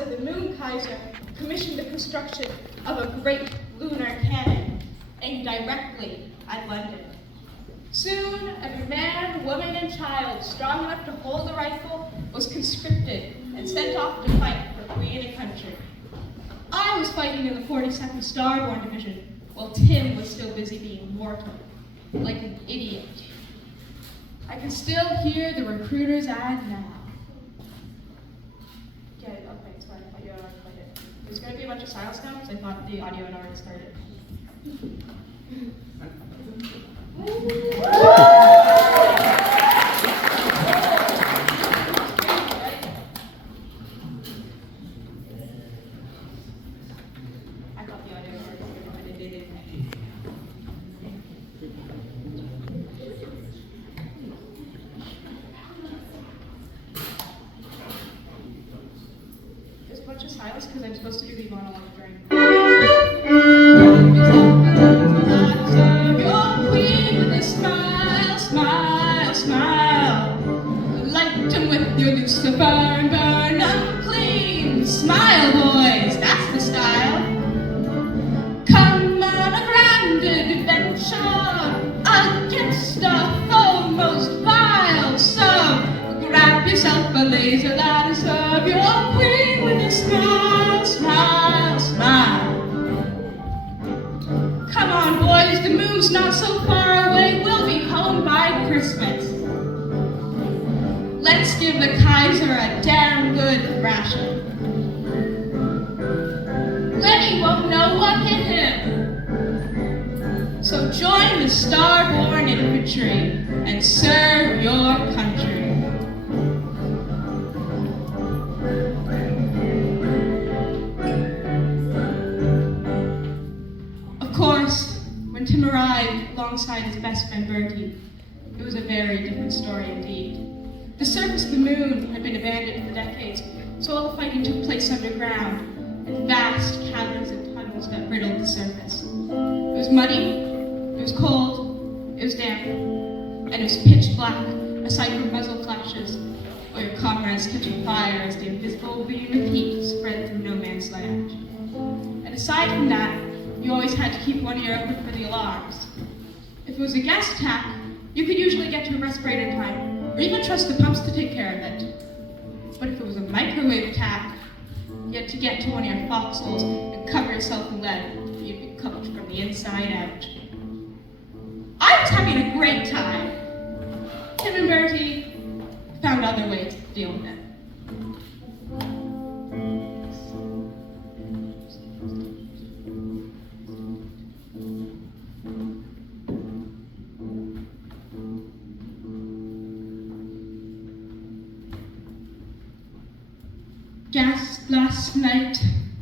that the moon Kaiser commissioned the construction of a great lunar cannon aimed directly at London. Soon, every man, woman, and child strong enough to hold a rifle was conscripted and sent off to fight for creating country. I was fighting in the 42nd Starborn Division, while Tim was still busy being mortal, like an idiot. I can still hear the recruiter's ad now. Get it? Okay, sorry, I thought you had already played it. There's going to be a bunch of silence now because I thought the audio had already started. I thought the audio had already started, but it didn't. There's a bunch of silence because I'm supposed to do the monologue during. Your Lucifer and burn unclean. Smile, boys, that's the style. Come on a grand adventure against a foe most vile. So grab yourself a laser lad and serve your queen with a smile, smile, smile. Come on, boys, the moon's not so far away. We'll be home by Christmas. Let's give the Kaiser a damn good ration. Lenny won't know what hit him. So join the Starborn Infantry and serve your country. Of course, when Tim arrived alongside his best friend Bertie, it was a very different story indeed. The surface of the moon had been abandoned for decades, so all the fighting took place underground, in vast caverns and tunnels that riddled the surface. It was muddy, it was cold, it was damp, and it was pitch black, aside from muzzle flashes, or your comrades catching fire as the invisible beam of heat spread through no man's land. And aside from that, you always had to keep one ear open for the alarms. If it was a gas attack, you could usually get to a respirator in time, or even trust the pumps to take care of it. But if it was a microwave attack, you had to get to one of your foxholes and cover yourself in lead. You'd be cooked from the inside out. I was having a great time. Tim and Bertie found other ways to deal with it. Gassed last night,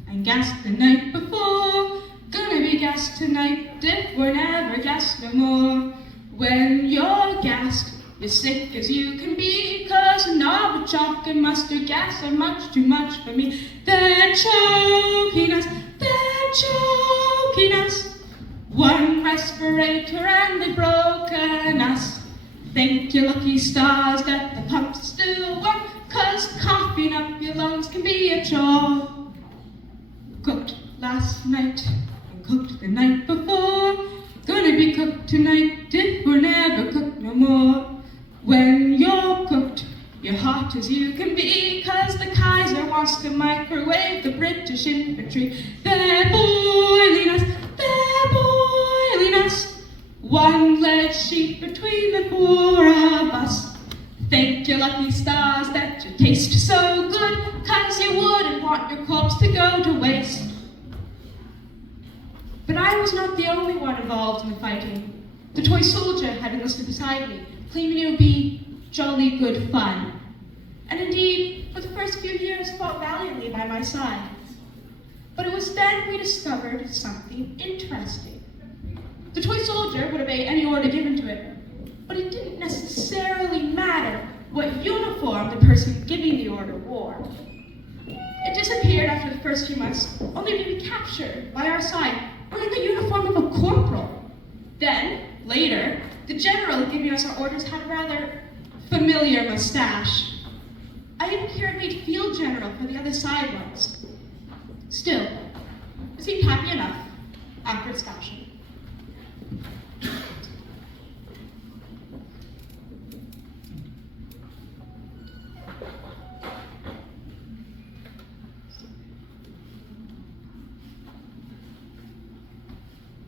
and gassed the night before. Gonna be gassed tonight if we're never gassed no more. When you're gassed, you're sick as you can be, 'cause Novichok and mustard gas are much too much for me. They're choking us, they're choking us. One respirator and they've broken us. Thank your lucky stars that the pumps still work, 'cause coughing up your lungs can be a chore. Cooked last night and cooked the night before. Gonna be cooked tonight if we're never cooked no more. When you're cooked, you're hot as you can be, 'cause the Kaiser wants to microwave the British infantry. They're boiling us, they're boiling us. One lead sheet between the four of us. Thank your lucky stars that you taste so good, 'cause you wouldn't want your corpse to go to waste. But I was not the only one involved in the fighting. The toy soldier had enlisted beside me, claiming it would be jolly good fun. And indeed, for the first few years, fought valiantly by my side. But it was then we discovered something interesting. The toy soldier would obey any order given to it, but it didn't necessarily matter what uniform the person giving the order wore. It disappeared after the first few months, only to be captured by our side, wearing the uniform of a corporal. Then, later, the general giving us our orders had a rather familiar mustache. I even hear it made field general for the other side once. Still, it seemed happy enough after its fashion.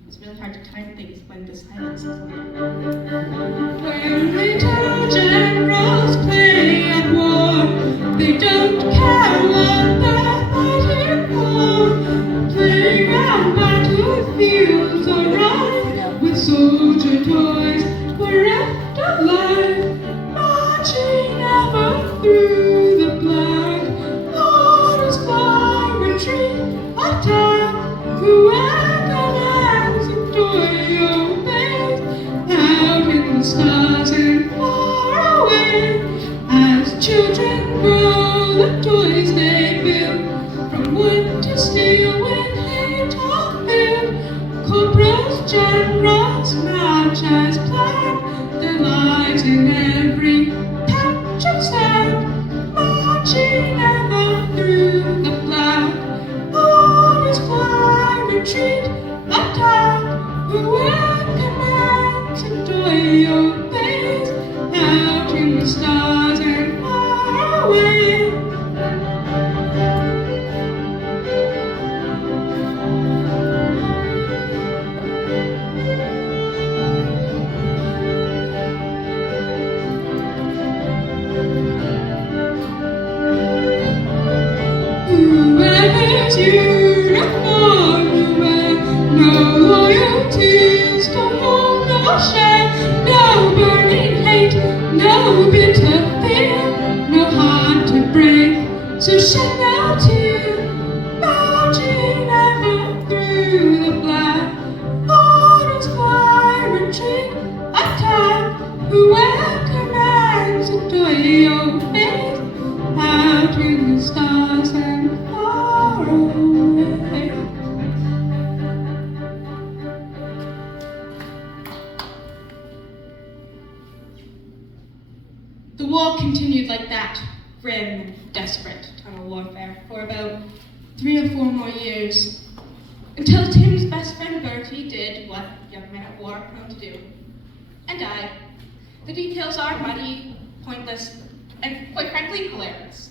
It's really hard to time things when the silence is on. When little generals play at war, they don't care what they're fighting for. Playing on battlefields or ride with soldier toys, bereft of life, marching ever through the black. Orders fly, retreat, attack, whoever commands, enjoy your face. Out in the stars and far away, as children grow, the toys they build, from wood to steel with hate or fear. Corporals, generals, march as planned, their lives in every patch of sand, marching ever through the black. Orders fly, retreat, attack, whoever commands, enjoy your face. Out in the stars and far away. Whoever's uniform you wear, no loyalties to hold no share, no burning hate, no bitter fear, no heart to break, so shed no tear, marching ever through the black. Orders fly, retreat, attack, whoever commands, enjoy your face. Out in the stars and far away. The war continued like that, grim, desperate tunnel warfare, for about 3 or 4 more years, until Tim's best friend Bertie did what young men at war are prone to do, and died. The details are muddy, pointless, and quite frankly, hilarious.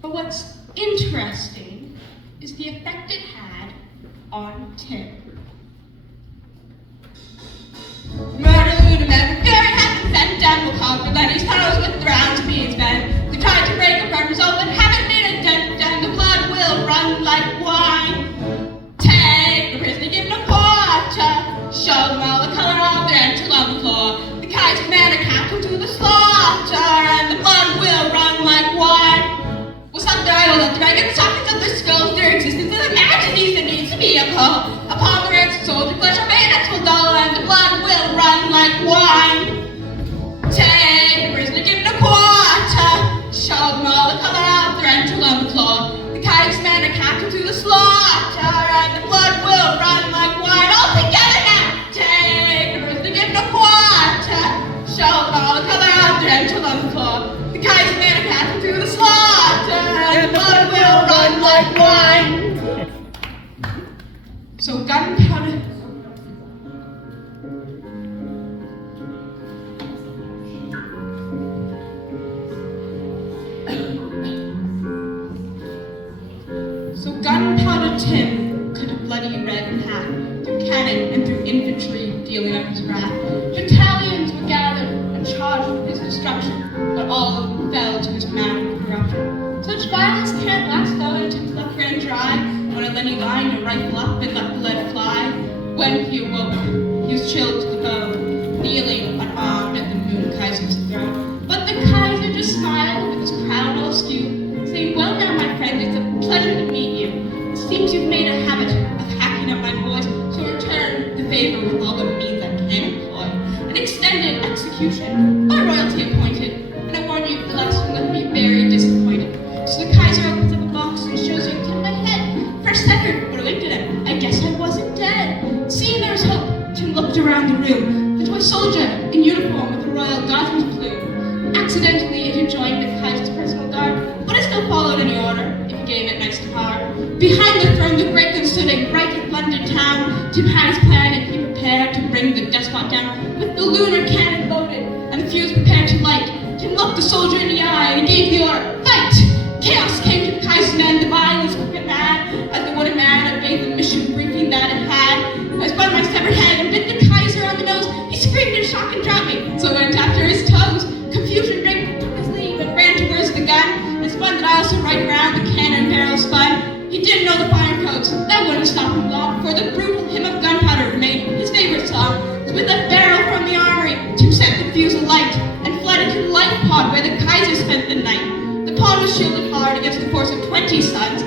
But what's interesting is the effect it had on Tim. Murder, looting, and fury had been sent down will conquer Lenny's tunnels with rounds beings men. They tried to break the front result, but haven't made a dent, and the blood will run like wine. Take the prisoner, give him a quarter, show them all the color of their entrails on the floor. The Kaiser man account him to the slaughter, and the blood will run like wine. We'll suck their idols up the dragon sockets of their skulls, their existence is a majesty that needs to be upheld. Upon the ranks of soldier flesh, our bayonets will dull, and the blood will run like wine. Take the prisoner, give him a quarter, show them all the color of their entrails on the floor. The Kaiser man account him to the slaughter, and the blood will run like wine. All together now! Take the prisoner, give him a quarter, show them all the color of their entrails on the floor. The Kaiser man account him to the slaughter, and the blood will run like wine. So Gunpowder. Gunpowder Tim cut a bloody red path through cannon and through infantry, dealing out his wrath. Battalions were gathered and charged with his destruction, but all of them fell to his command of corruption. Such violence can't last though, and Tim's luck ran dry when a Lenny lined a rifle up and let the lead fly. When he awoke, he was chilled to the bone, kneeling unarmed at the moon Kaiser's throne. But the Kaiser just smiled with his crown all askew, saying, "Well now, my friend, it's a pleasure to meet you. It seems you've made a habit of hacking up my voice, so return the favor with all the means I can employ. An extended execution, by royalty appointed, and I warn you, the last one left me very disappointed." So the Kaiser opens up a box and shows you to my head. For a second, when I looked at it, I guess I wasn't dead. Seeing there was hope, Tim looked around the room. The toy soldier, in uniform with a royal guardsman's plume. Accidentally, it had joined the Kaiser's personal guard. Behind the throne, the great gun stood a bright London town. Tim had his plan and he prepared to bring the despot down. With the lunar cannon loaded and the fuse prepared to light, Tim looked the soldier in the eye and gave the order, fight! Chaos came to the Kaiser men, the violence quick and mad, as the wooden man obeyed the mission briefing that it had. I spun my severed head and bit the Kaiser on the nose. He screamed in shock and dropped me, so I went after his toes. Confusion draped took his leave and ran towards the gun, and spun that I also right around the cannon barrel spun. He didn't know the fire codes, that wouldn't stop him long, for the brutal hymn of Gunpowder remained his favorite song. So with a barrel from the armory, Tim set the fuse alight, and fled into the life pod where the Kaiser spent the night. The pod was shielded hard against the force of 20 suns,